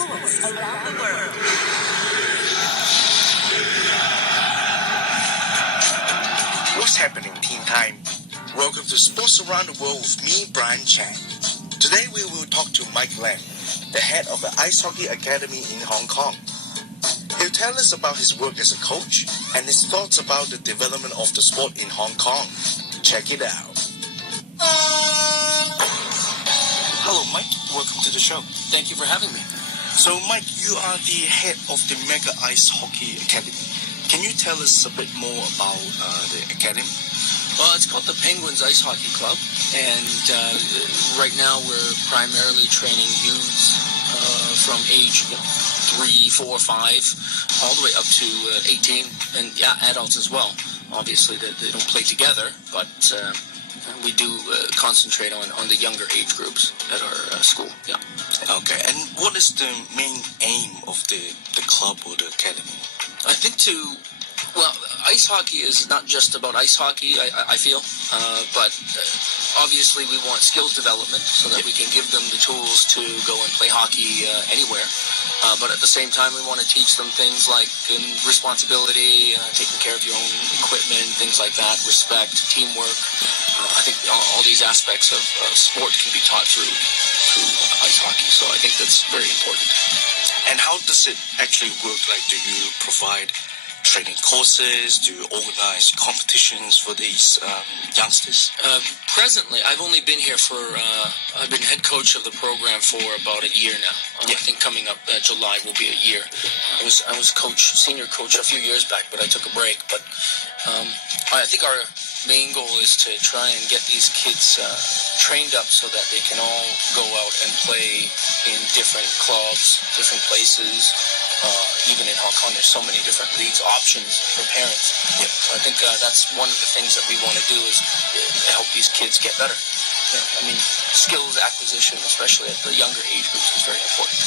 sports around the world. What's happening, Teen Time? Welcome to Sports Around the World with me, Brian Chan. Today we will talk to Mike Lam, the head of the Ice Hockey Academy in Hong Kong. He'll tell us about his work as a coach and his thoughts about the development of the sport in Hong Kong. Check it out. Hello, Mike. Welcome to the show. Thank you for having me. So, Mike, you are the head of the Mega Ice Hockey Academy. Can you tell us a bit more about the academy? Well, it's called the Penguins Ice Hockey Club, and right now we're primarily training youths from age 3, 4, 5, all the way up to 18, and adults as well. Obviously, they don't play together, but we do concentrate on the younger age groups at our school. Yeah. Okay, and what is the main aim of the club or the academy? I think ice hockey is not just about ice hockey, I feel, but obviously we want skills development so that we can give them the tools to go and play hockey anywhere. But at the same time, we want to teach them things like responsibility, taking care of your own equipment, things like that, respect, teamwork. I think all these aspects of sport can be taught through ice hockey, so I think that's very important. And how does it actually work? Like, do you provide training courses? Do you organize competitions for these youngsters? Presently, I've only been here I've been head coach of the program for about a year now. I think coming up July will be a year. I was senior coach a few years back, but I took a break. But I think our main goal is to try and get these kids trained up so that they can all go out and play in different clubs, different places. Even in Hong Kong, there's so many different leagues options for parents. Yeah. So I think that's one of the things that we want to do is help these kids get better. Yeah. I mean, skills acquisition, especially at the younger age groups, is very important.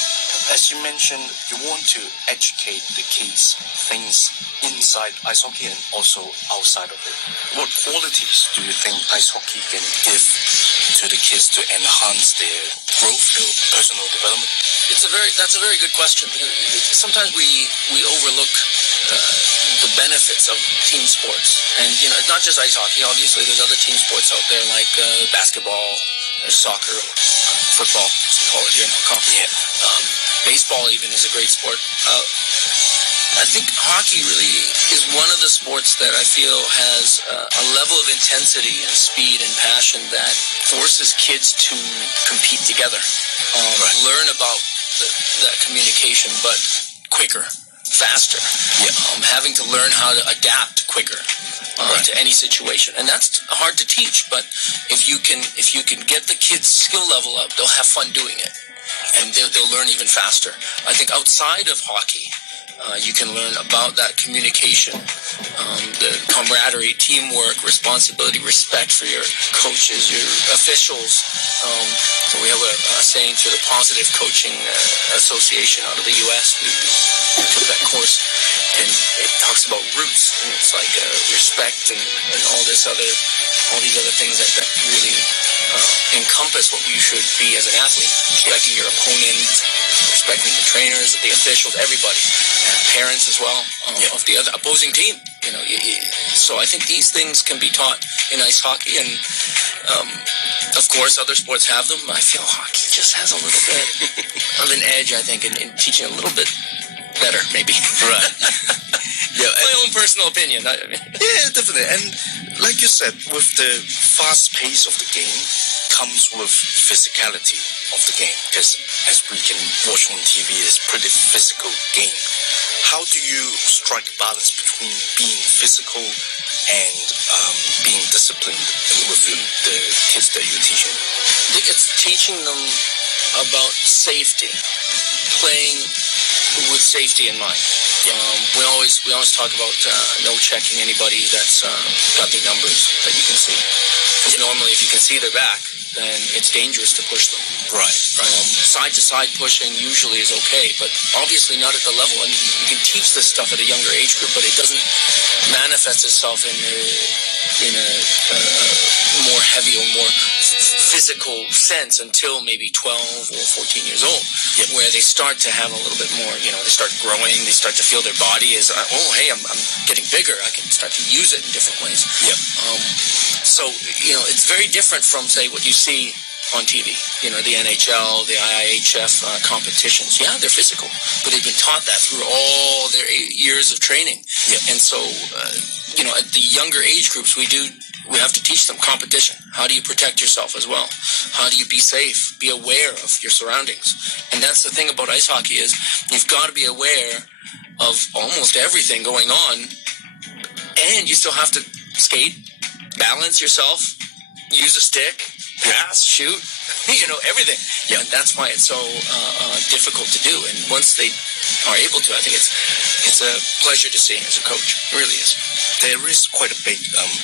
As you mentioned, you want to educate the kids things inside ice hockey and also outside of it. What qualities do you think ice hockey can give to the kids to enhance their growth, their personal development? That's a very good question, because sometimes we overlook the benefits of team sports. And, it's not just ice hockey. Obviously, there's other team sports out there like basketball, there's soccer, football, as we call it here in Hong Kong. Yeah. Baseball even is a great sport. I think hockey really is one of the sports that I feel has a level of intensity and speed and passion that forces kids to compete together. Learn about that communication, but quicker, faster. Yeah. Having to learn how to adapt quicker to any situation, and that's hard to teach. But if you can get the kids' skill level up, they'll have fun doing it, and they'll learn even faster. I think outside of hockey, you can learn about that communication, the camaraderie, teamwork, responsibility, respect for your coaches, your officials. So we have a saying through the Positive Coaching Association out of the U.S. We took that course, and it talks about roots, and it's like respect and all these other things that really encompass what you should be as an athlete. Respecting your opponent, respecting the trainers, the officials, everybody, and parents as well of the other opposing team. So I think these things can be taught in ice hockey, and of course other sports have them. I feel hockey just has a little bit of an edge, I think, in teaching a little bit better, maybe. Right. Yeah, my own personal opinion. Yeah, definitely. And like you said, with the fast pace of the game comes with physicality of the game, because as we can watch on TV, it's a pretty physical game. How do you strike a balance between being physical and being disciplined with the kids that you're teaching? I think it's teaching them about safety, playing with safety in mind. We always talk about no checking anybody that's got their numbers that you can see. Because normally, if you can see their back, then it's dangerous to push them. Right. Side-to-side pushing usually is okay, but obviously not at the level. I mean, you can teach this stuff at a younger age group, but it doesn't manifest itself in a more heavy or more physical sense until maybe 12 or 14 years old, where they start to have a little bit more, they start growing, they start to feel their body is, I'm getting bigger, I can start to use it in different ways. So, it's very different from, say, what you see on TV, the NHL, the IIHF competitions. Yeah, they're physical, but they've been taught that through all their 8 years of training. And so, at the younger age groups, we have to teach them competition. How do you protect yourself as well? How do you be safe? Be aware of your surroundings. And that's the thing about ice hockey is you've got to be aware of almost everything going on, and you still have to skate, balance yourself, use a stick, pass, shoot, everything. And that's why it's so difficult to do. And once they are able to, I think it's a pleasure to see as a coach. It really is. There is quite a big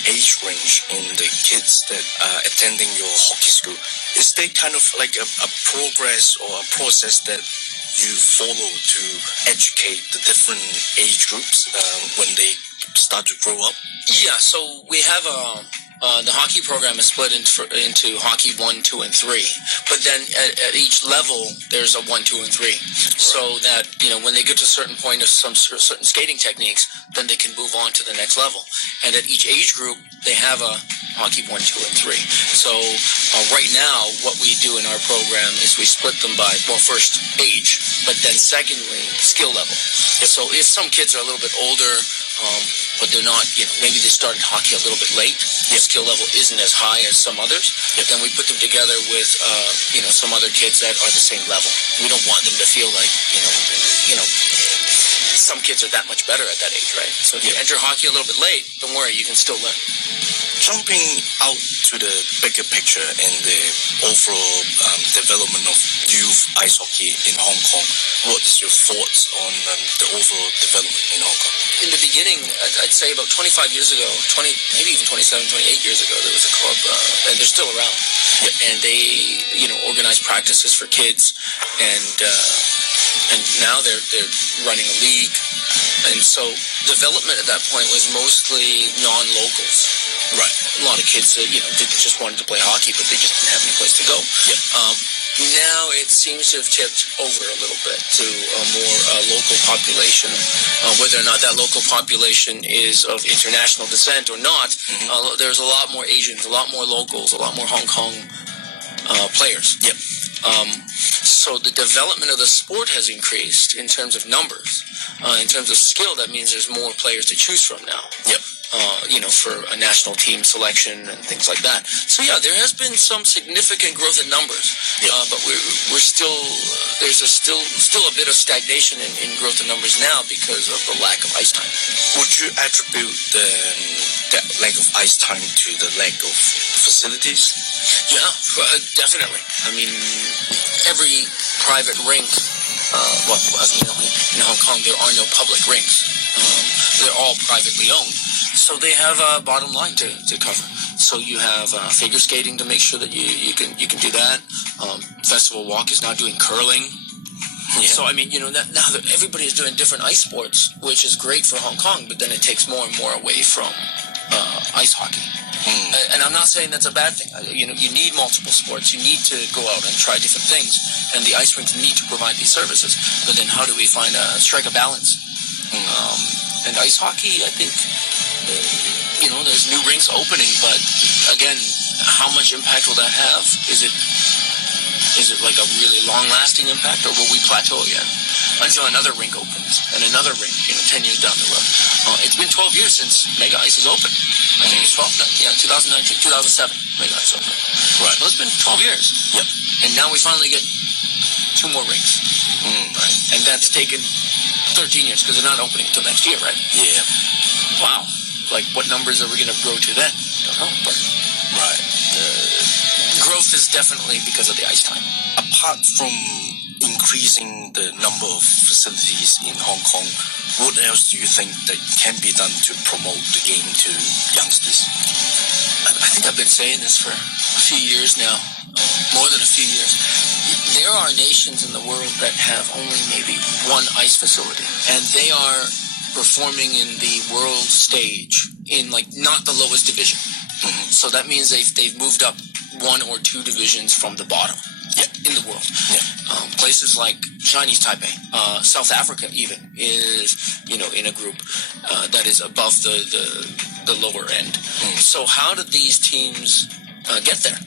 age range in the kids that are attending your hockey school. Is there kind of like a progress or a process that you follow to educate the different age groups when they start to grow up? Yeah, so we have the hockey program is split into hockey 1, 2, and 3. But then at each level, there's a 1, 2, and 3. So that, when they get to a certain point of some certain skating techniques, then they can move on to the next level. And at each age group, they have a hockey 1, 2, and 3. So right now, what we do in our program is we split them by, first age, but then secondly, skill level. So if some kids are a little bit older, but they're not, maybe they started hockey a little bit late, their skill level isn't as high as some others, then we put them together with, some other kids that are the same level. We don't want them to feel like, some kids are that much better at that age, right? So if you enter hockey a little bit late, don't worry, you can still learn. Jumping out to the bigger picture and the overall development of youth ice hockey in Hong Kong, what is your thoughts on the overall development in Hong Kong? In the beginning, I'd say about 25 years ago, maybe even 27, 28 years ago, there was a club, and they're still around. And they, organize practices for kids, and now they're running a league. And so development at that point was mostly non-locals. Right. A lot of kids, just wanted to play hockey, but they just didn't have any place to go. Now it seems to have tipped over a little bit to a more local population. Whether or not that local population is of international descent or not, there's a lot more Asians, a lot more locals, a lot more Hong Kong players. So the development of the sport has increased in terms of numbers. In terms of skill, that means there's more players to choose from now. For a national team selection and things like that. So there has been some significant growth in numbers, but we're still there's still a bit of stagnation in growth in numbers now because of the lack of ice time. Would you attribute the lack of ice time to the lack of facilities? Yeah, definitely. I mean, every private rink, in Hong Kong, there are no public rinks. They're all privately owned. So they have a bottom line to cover. So you have figure skating to make sure that you can do that. Festival Walk is now doing curling. So I mean, now that everybody is doing different ice sports, which is great for Hong Kong, but then it takes more and more away from ice hockey. And I'm not saying that's a bad thing. You need multiple sports. You need to go out and try different things, and the ice rinks need to provide these services. But then, how do we strike a balance? And ice hockey, I think, there's new rinks opening, but again, how much impact will that have? Is it like a really long-lasting impact, or will we plateau again until another rink opens and another rink, 10 years down the road? It's been 12 years since Mega Ice is open. I think it's 12 now. 2009, 2007, Mega Ice open. Right. Well, it's been 12 years. And now we finally get 2 more rinks. Right. And that's taken 13 years because they're not opening until next year, right? Wow. Like, what numbers are we going to grow to then? I don't know. But growth is definitely because of the ice time. Apart from increasing the number of facilities in Hong Kong, what else do you think that can be done to promote the game to youngsters? I think I've been saying this for a few years now, more than a few years. There are nations in the world that have only maybe one ice facility, and they are performing in the world stage in not the lowest division. So that means they've moved up one or two divisions from the bottom in the world. Places like Chinese Taipei, South Africa even is, in a group that is above the lower end. So how did these teams get there?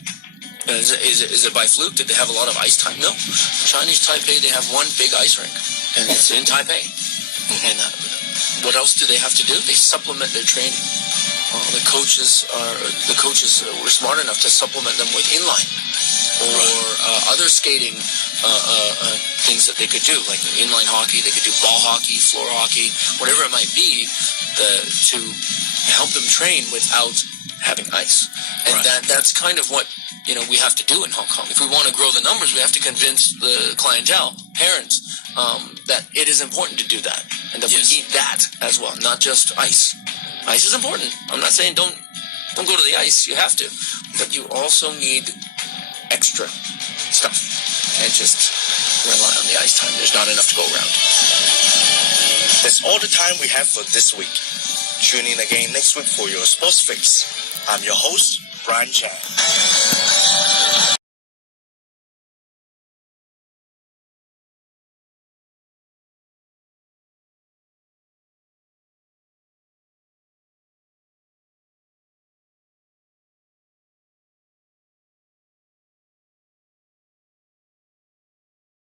Is it by fluke? Did they have a lot of ice time? No. Chinese Taipei, they have one big ice rink, and it's in Taipei. And what else do they have to do? They supplement their training. The coaches were smart enough to supplement them with inline or other skating things that they could do, like inline hockey. They could do ball hockey, floor hockey, whatever it might be, to help them train without having ice. And that's kind of what we have to do in Hong Kong. If we want to grow the numbers, we have to convince the clientele, parents, that it is important to do that, and that we need that as well, not just ice. Ice is important. I'm not saying don't go to the ice. You have to, but you also need extra stuff. And just rely on the ice time. There's not enough to go around. That's all the time we have for this week. Tune in again next week for your sports fix. I'm your host, Brian Chan.